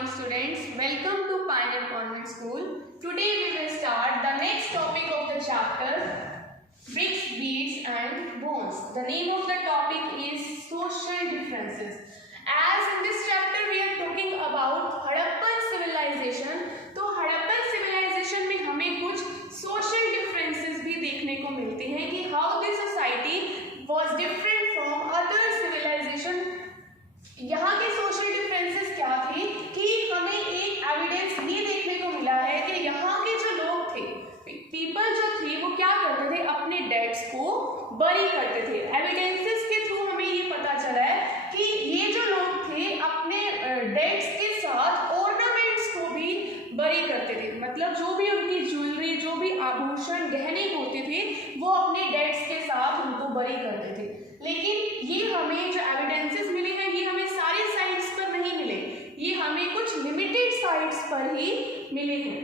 morning students. Welcome to Pioneer Convent School. Today we will start the next topic of the chapter bricks, beads and bones. The name of the topic is social differences. As in this chapter we are talking about Harappan civilization. तो Harappan civilization में हमें कुछ social differences भी देखने को मिलते हैं कि how this society was different from other civilization. यहाँ के सोशल डिफरेंसेस क्या थे कि हमें एक एविडेंस ये देखने को मिला है कि यहाँ के जो लोग थे, पीपल जो थे वो क्या करते थे, अपने डेड्स को बरी करते थे. एविडेंसेस के थ्रू हमें ये पता चला है कि ये जो लोग थे अपने डेड्स के साथ ऑर्नामेंट्स को भी बरी करते थे. मतलब जो भी उनकी ज्वेलरी, जो भी आभूषण गहने होते थे वो अपने डेड्स के साथ उनको बरी करते थे. लेकिन ये हमें जो एविडेंसेस मिले हैं ये हमें सारे साइट्स पर नहीं मिले, ये हमें कुछ लिमिटेड साइट्स पर ही मिले हैं.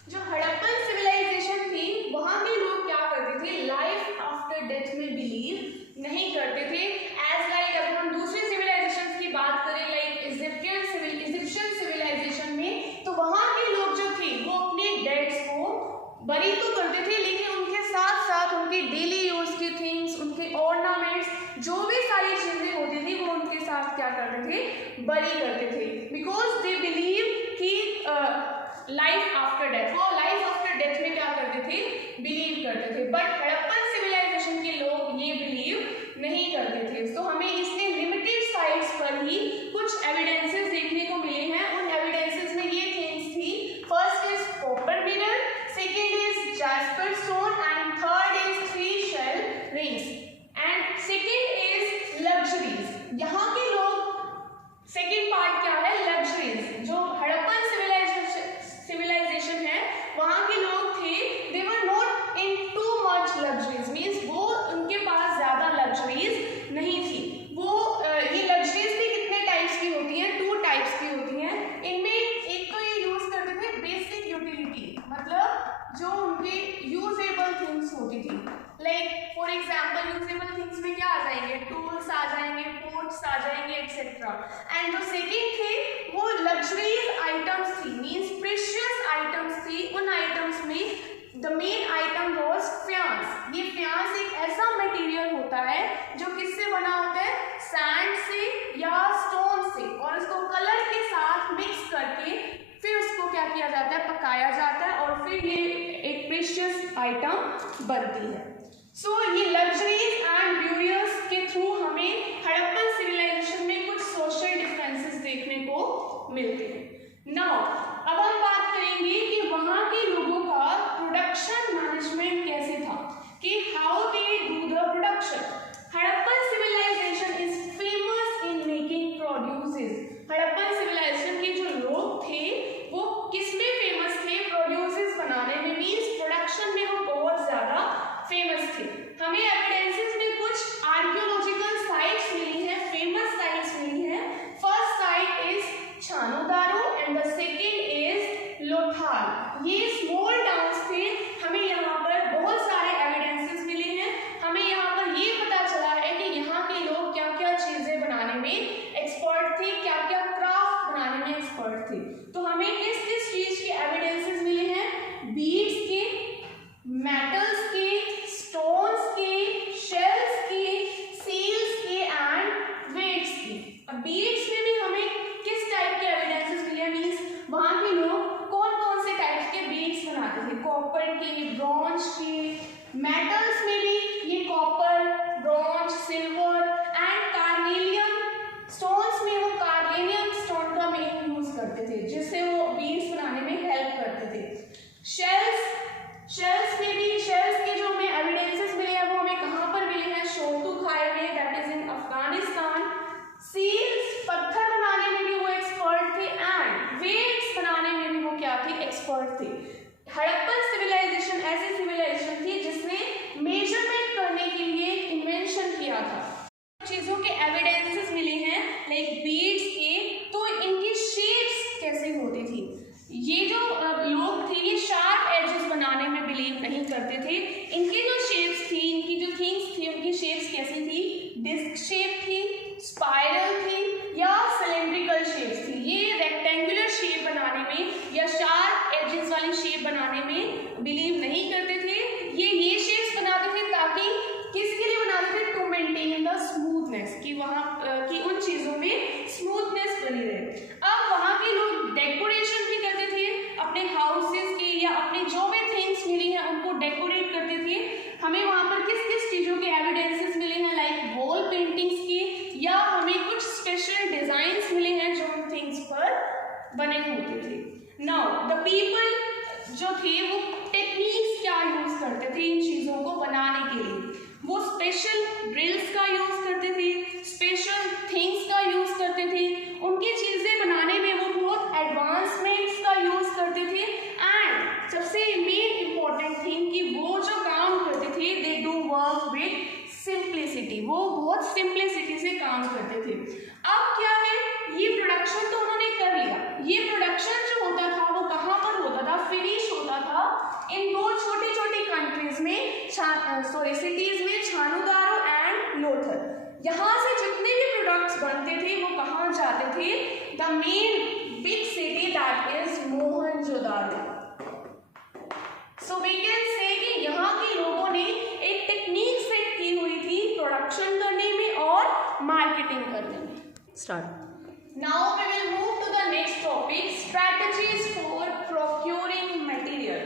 जो हड़प्पन सिविलाइजेशन थी वहाँ के लोग क्या करते थे, लाइफ आफ्टर डेथ में बिलीव नहीं करते थे. एज लाइक अगर हम दूसरे सिविलाइजेशन की बात करें लाइक इजिप्शियन सिविलाइजेशन में, तो वहाँ के लोग जो थे वो अपने डेड्स को बरी तो करते थे लेकिन उनके साथ साथ उनके डेली यूज की थिंग्स, उनके ऑर्नामेंट्स, जो भी सारी चीजें होती थी वो उनके साथ क्या करते थे, बरी करते थे. बिकॉज दे बिलीव कि लाइफ आफ्टर डेथ, वो लाइफ आफ्टर डेथ में क्या करते थे, बिलीव करते थे. बट हड़प्पन सिविलाइजेशन के लोग ये बिलीव नहीं करते थे. तो हमें इसने लिमिटेड साइट्स पर ही कुछ एविडेंसेस देखने को मिले हैं. उन एविडेंसेस में ये थिंग्स थी, first is copper mirror, second is jasper stone and third is 3 shell rings and second is luxuries. यहाँ के लोग, सेकेंड पार्ट क्या है, लग्जरीज. जो हड़प्पन सिविलाइजेशन है वहाँ के लोग थे, they were not in too much luxuries, means वो उनके पास ज्यादा लग्जरीज नहीं थी. वो ये लग्जरीज भी कितने टाइप्स की होती हैं, 2 टाइप्स की होती हैं. इनमें एक तो ये यूज करते थे बेसिक यूटिलिटी, मतलब जो उनके यूजेबल थिंग्स होती थी. Like for example usable things में क्या आ जाएंगे, टूल्स आ जाएंगे, पोट्स आ जाएंगे एक्सेट्रा. एंड जो सेकेंड थे वो लग्जरीज आइटम्स थी, मीन्स प्रेशियस आइटम्स थी. उन आइटम्स में द मेन आइटम वॉज फ्यांस. ये फ्यांस एक ऐसा मटेरियल होता है जो किससे बना होता है, सैंड से या स्टोन से, और इसको कलर के साथ मिक्स करके फिर उसको क्या किया जाता है, पकाया जाता है और फिर ये एक प्रेशियस आइटम बनती है. सो ये लग्जरीज एंड ब्यूरियस के थ्रू हमें हड़प्पन सिविलाइजेशन में कुछ सोशल डिफरेंसेस देखने को मिलते हैं. नाउ अब हम बात करेंगे कि वहाँ के लोगों का प्रोडक्शन मैनेजमेंट कैसे था, कि how they do the production. Harappan civilization is famous in making produces. Harappan civilization के जो लोग थे वो किसमें फेमस थे, प्रोड्यूसेस बनाने में, मीन्स प्रोडक्शन में वो बहुत ज्यादा फेमस थे. हमें एविडेंसेस में कुछ आर्कियोलॉजिकल साइट्स मिली हैं, फेमस साइट्स मिली हैं. First site is Chanhudaro and the second is Lothal. ये स्मॉल टाउन्स थे. हमें यहाँ पर बहुत सारे एविडेंसेस मिले हैं. हमें यहाँ पर ये पता चला है कि यहाँ के लोग क्या क्या चीजें बनाने में एक्सपर्ट थे, क्या क्या क्राफ्ट बनाने में एक्सपर्ट थे. तो हमें किस किस चीज के एविडेंसेस मिले हैं, बीड्स के, मेटल्स के, स्टोन्स के, शेल्स के, सील्स के एंड वेट्स के. अब बीड्स में भी हमें किस टाइप के एविडेंसेस मिले, मीन्स वहाँ के लोग कौन कौन से टाइप के बीड्स बनाते थे, कॉपर के, ब्रॉन्ज के. मेटल्स में भी ये copper, bronze, silver and carnelian. Stones में वो कार्नेलियम स्टोन का मेन यूज करते थे जिससे वो बीड्स बनाने में हेल्प करते थे. शेल्स में भी, शेल्स के जो हमें एविडेंसेस मिले हैं वो हमें कहाँ पर मिले हैं, शोतू खाई में, that is in Afghanistan. Seals, पत्थर बनाने में भी वो एक्सपर्ट थे एंड वेट्स बनाने में भी वो क्या थे, एक्सपर्ट थे. हड़प्पन सिविलाइजेशन ऐसी सिविलाइजेशन थी जिसने मेजरमेंट करने के लिए एक इन्वेंशन किया था. चीजों के एविडेंसेस मिले हैं लाइक बीड्स के, तो इनकी शेप्स कैसे होती थी. ये जो लोग थे ये शार्प एजेस बनाने में बिलीव नहीं करते थे. इनकी जो शेप्स थी, इनकी जो थिंग्स थी, उनकी शेप्स कैसी थी, डिस्क शेप थी, स्पाइरल थी या सिलेंड्रिकल शेप्स थी. ये रेक्टेंगुलर में या शार्प एजेस वाली शेप बनाने में बिलीव नहीं करते थे। ये शेप्स बनाते थे ताकि किसके लिए बनाते थे? टू मेंटेन द स्मूथनेस, कि वहाँ कि उन चीज़ों में स्मूथनेस बनी रहे। अब वहाँ के लोग डेकोरेशन भी करते थे अपने हाउसेस की, या अपने जो भी थिंग्स मिली हैं उनको डेकोरेट करते थे। हमें वहाँ पर किस किस चीज़ों के एविडेंसेस मिले हैं? लाइक वॉल पेंटिंग्स की, या हमें कुछ स्पेशल डिजाइन्स मिले हैं जो उन थिंग्स पर बने होते थे। नाउ द पीपल जो थे वो टेक्निक्स क्या यूज करते थे इन चीज़ों को बनाने के लिए? वो स्पेशल ड्रिल्स का यूज करते थे, स्पेशल थिंग्स का यूज करते थे, उनकी चीज़ें बनाने में वो बहुत एडवांसमेंट्स का यूज करते थे। एंड सबसे मेन इंपॉर्टेंट थिंग कि वो जो काम करते थे they do work with simplicity, वो बहुत सिंप्लिसिटी से काम करते थे। अब क्या है, ये प्रोडक्शन तो उन्होंने कर लिया। ये प्रोडक्शन जो होता था वो कहाँ पर होता था? फिनिश होता था इन दो छोटी छोटी कंट्रीज में, सिटीज में, छानूदारो एंड लोथल। यहाँ से जितने भी प्रोडक्ट्स बनते थे वो कहाँ जाते थे? The main big city that is Mohenjodaro. So we can say कि यहाँ के लोगों ने एक टेक्निक सेट की हुई थी प्रोडक्शन करने में और मार्केटिंग करने में। Start. Now we will move to the next topic, strategies for procuring material.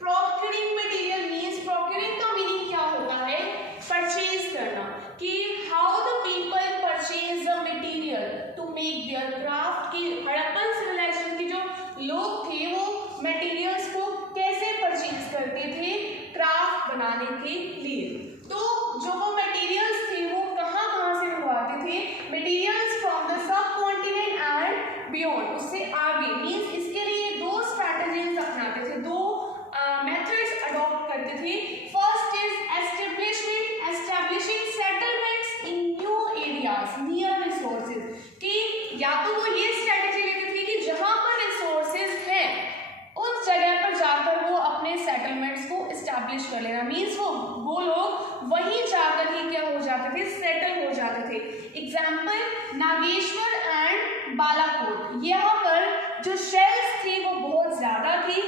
Procuring material means, procuring का meaning क्या होता है? Purchase करना, कि how the people purchase the material to make their craft, कि हड़प्पन civilization के जो लोग थे वो materials को कैसे purchase करते थे क्राफ्ट बनाने के लिए। तो जो वो materials थे वो कहाँ से मंगवाते थे? Materials from the subcontinent and beyond, उससे आगे। मीन्स इसके लिए दो स्ट्रैटेजीज अपनाते थे, दो मेथड्स अडॉप्ट करते थे। First is establishing settlements in new areas near resources, कि या तो वो ये स्ट्रैटेजी लेते थे कि जहाँ पर रिसोर्सेज हैं उस जगह पर जाकर वो अपने सेटलमेंट्स को एस्टैब्लिश कर लेना। मीन्स वो लोग वहीं जाकर ही क्या हो जाते थे? सेटल हो जाते थे। एग्जाम्पल, नागेश्वर एंड बालाकोट, यहाँ पर जो शेल्स थी वो बहुत ज़्यादा थी।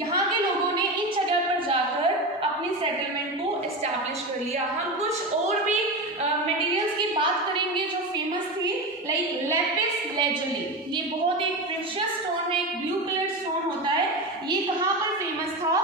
यहाँ के लोगों ने इन जगह पर जाकर अपनी सेटलमेंट को एस्टैब्लिश कर लिया। हम कुछ और भी मटेरियल्स की बात करेंगे जो फेमस थी, लाइक लेपिस लेजुली। ये बहुत एक प्रेशियस स्टोन है, एक ब्लू कलर स्टोन होता है। ये कहाँ पर फेमस था?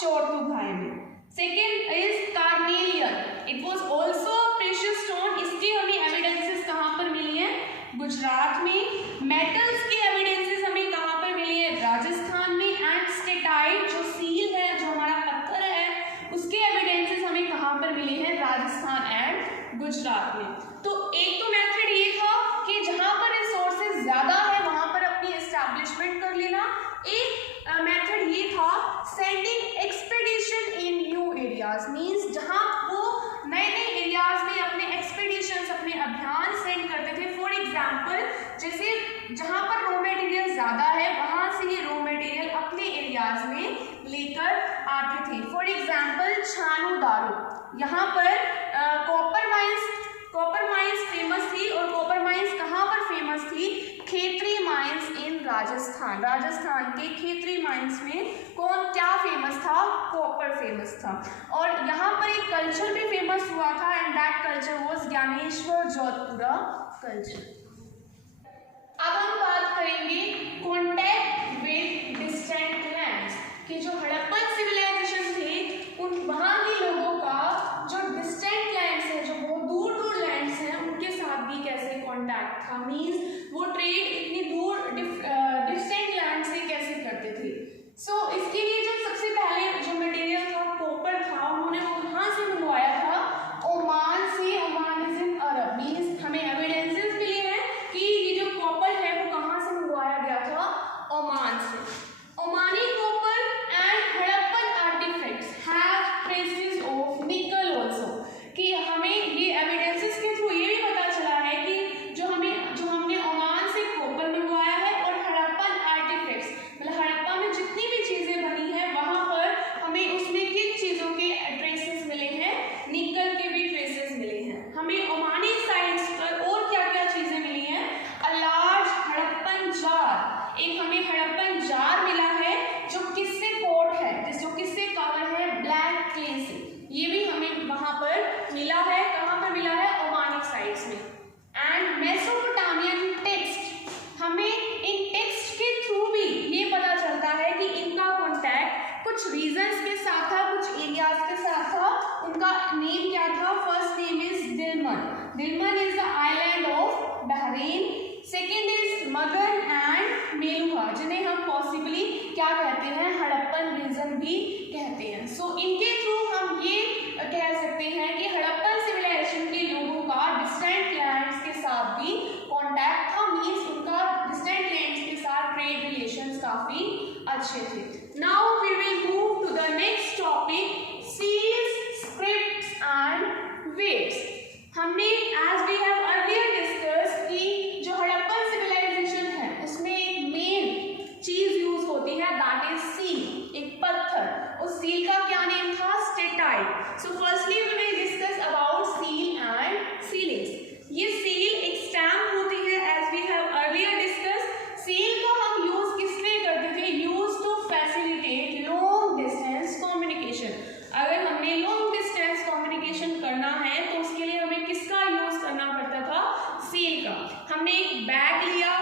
शोरतुगाई में। Second is carnelian, it was also precious stone. इसके हमें एविडेंसेस कहाँ पर मिली है? गुजरात में। मेटल्स के एविडेंसेस हमें कहाँ पर मिली है? राजस्थान में। एंड स्टेटाइट जो सील है, जो हमारा पत्थर है, उसके एविडेंसेस हमें कहाँ पर मिले हैं? राजस्थान एंड गुजरात में। तो एक तो मेथड ये था कि जहाँ पर रिसोर्सेज ज्यादा है वहां पर अपनी एस्टैब्लिशमेंट कर लेना। एक मेथड ये था सेंडिंग एक्सपेडिशन इन न्यू एरियाज, मींस जहाँ वो नए एरियाज में अपने एक्सपेडिशंस, अपने अभियान सेंड करते थे। फॉर एग्जांपल, जैसे जहाँ पर रॉ मटेरियल ज़्यादा है वहाँ से ये रॉ मटेरियल अपने एरियाज में लेकर आते थे। फॉर एग्जांपल, छानूदारो, यहाँ पर कॉपर माइंस फेमस थी। और कॉपर माइंस कहाँ पर फेमस थी? Khetri mines in Rajasthan. राजस्थान के खेतरी माइंस में क्या फेमस था? कॉपर फेमस था। और यहाँ पर एक कल्चर भी फेमस हुआ था, and that culture was Dnyaneshwar Jodhpura culture. अब हम बात करेंगे कॉन्टैक्ट विद डिस्टेंट लैंड्स, कि जो हड़प्पन सिविलाइजेशन थे वहाँ के लोगों का जो डिस्टेंट लैंड्स है, जो बहुत दूर दूर लैंड्स हैं, उनके साथ भी कैसे कॉन्टैक्ट था। मीन्स वो ट्रेड इतनी दूर डिस्टेंट लैंड से कैसे करते थे। सो इसके लिए जो सबसे पहले जो मटेरियल था कॉपर था, उन्होंने वो कहाँ से मंगवाया था? ओमान से। Oman is in Arab. Means हमें एविडेंसेस मिले हैं कि ये जो कॉपर है वो कहाँ से मंगवाया गया कुछ रीजन्स के साथ था, कुछ एरियाज के साथ था। उनका नेम क्या था? First name is Dilmun. Dilmun is the island of Bahrain. Second is Magan and Meluha, जिन्हें हम पॉसिबली क्या कहते हैं? हड़प्पन रीजन भी कहते हैं। सो इनके थ्रू हम ये कह सकते हैं कि हड़प्पन सिविलाइजेशन के लोगों का डिस्टेंट लैंड्स के साथ भी कॉन्टैक्ट था, मीन्स उनका डिस्टेंट लैंड्स के साथ ट्रेड रिलेशंस काफी अच्छे थे। Now we will move to the next topic, seals, scripts and weights. हमने as we have earlier discussed कि जो हड़प्पन सिविलाइजेशन है उसमें एक मेन चीज यूज होती है, दैट इज सील, एक पत्थर। उस सील का क्या नेम था? Steatite. So firstly we will discuss about seal and sealings. ये सील एक स्टैम्प होती है, as we have earlier discussed. Seal का हम यूज किस लिए करते थे? Use to facilitate long distance communication. अगर हमने लॉन्ग डिस्टेंस कम्युनिकेशन करना है तो उसके लिए हमें किसका यूज करना पड़ता था? सील का। हमने एक बैग लिया,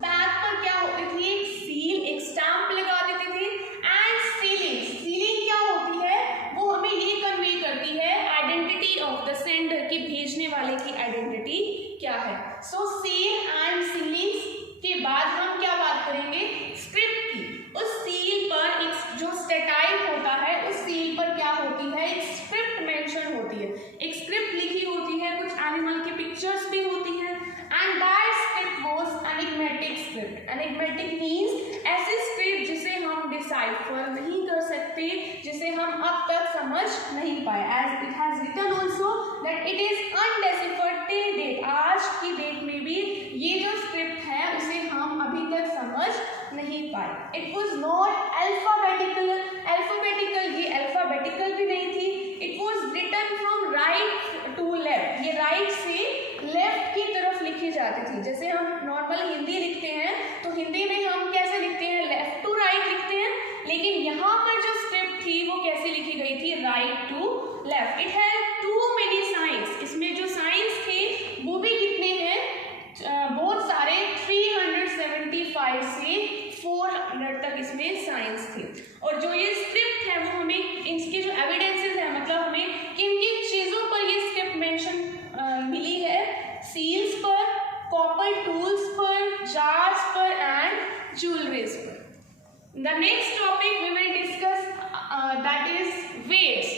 बैग पर क्या होती थी? एक सील, एक स्टैम्प लगा देते थे। एंड सीलिंग, सीलिंग क्या होती है? वो हमें ये कन्वे करती है आइडेंटिटी ऑफ द सेंडर, की भेजने वाले की आइडेंटिटी क्या है। सो सील एंड सीलिंग्स के बाद हम क्या बात करेंगे? स्क्रिप्ट की। उस सील पर एक जो स्टेटाइट होता है, उस सील पर क्या होती है? एक स्क्रिप्ट मेंशन होती है, एक स्क्रिप्ट लिखी होती है, कुछ एनिमल की पिक्चर्स भी होती हैं। And that script was enigmatic script. Enigmatic means ऐसी स्क्रिप्ट जिसे हम डिसाइफर नहीं कर सकते, जिसे हम अब तक समझ नहीं पाए। As it has written also that it is undeciphered till date. आज की डेट में भी ये जो स्क्रिप्ट है उसे हम अभी तक समझ नहीं पाए। It was not alphabetical. Alphabetical, ये अल्फाबेटिकल भी नहीं थी। It was written from right to left. ये राइट से लेफ्ट की तरफ लिखी जाती थी। जैसे हम नॉर्मल हिंदी लिखते हैं तो हिंदी में हम कैसे लिखते हैं? लेफ्ट टू राइट लिखते हैं। लेकिन यहाँ पर जो स्क्रिप्ट थी वो कैसे लिखी गई थी? Right to left. It had too many signs. इसमें जो साइंस थे वो भी कितने हैं? बहुत सारे, 375 से 400 तक इसमें साइंस थे। और जो ये स्क्रिप्ट है वो हमें इसके जो एविडेंसेस है, मतलब हमें किन किन चीजों पर ये स्क्रिप्ट मेंशन मिली है? सील्स पर, कॉपर टूल्स पर, जार्स पर एंड ज्वेलरीज पर। The next topic we will discuss that is weights.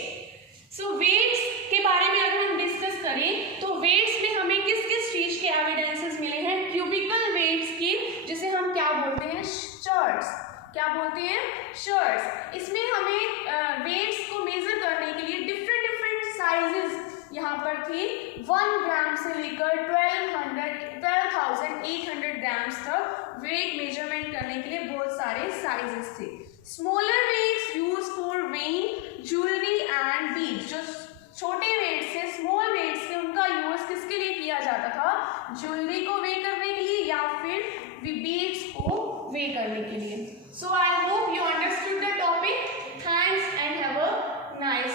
सो वेट्स के बारे में अगर हम डिस्कस करें तो वेट्स में हमें किस किस चीज के एविडेंसेस मिले हैं? क्यूबिकल वेट्स की, जिसे हम क्या बोलते हैं? शर्ट्स। क्या बोलते हैं? शर्ट्स। इसमें हमें वेट्स को मेजर करने के लिए डिफरेंट साइजेस यहाँ पर थी। 1 ग्राम से लेकर 12,800 ग्राम्स तक वेट मेजरमेंट करने के लिए बहुत सारे साइजेस थे। Smaller weights use for weighing jewellery and beads. जो छोटे वेट्स थे, स्मॉल वेट्स थे, उनका यूज किसके लिए किया जाता था? ज्वेलरी को वे करने के लिए या फिर बीड्स को वे करने के लिए। So I hope you understood the topic. Thanks and have a nice